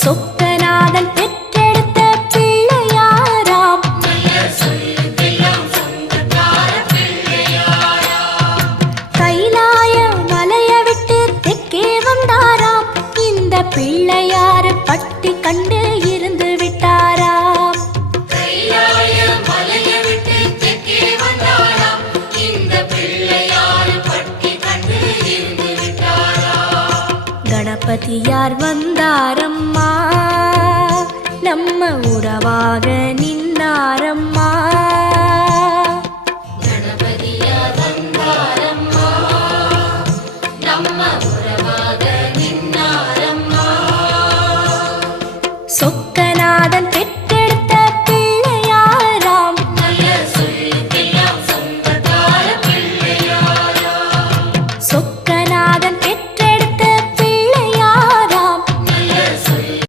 சொக்கநாதன் பெற்றெடுத்த பிள்ளையாராம். கைலாய மலைய விட்டு தெற்கே வந்தாராம். இந்த பிள்ளையார் பட்டி கண்டு இருந்து விட்டாராம். கணபதியார் வந்தாரம்மா, நம்ம உறவாக நின்னாரம்மா. கணபதியார் வந்தாரம்மா, நம்ம உறவாக நின்னாரம்மா. சொக்க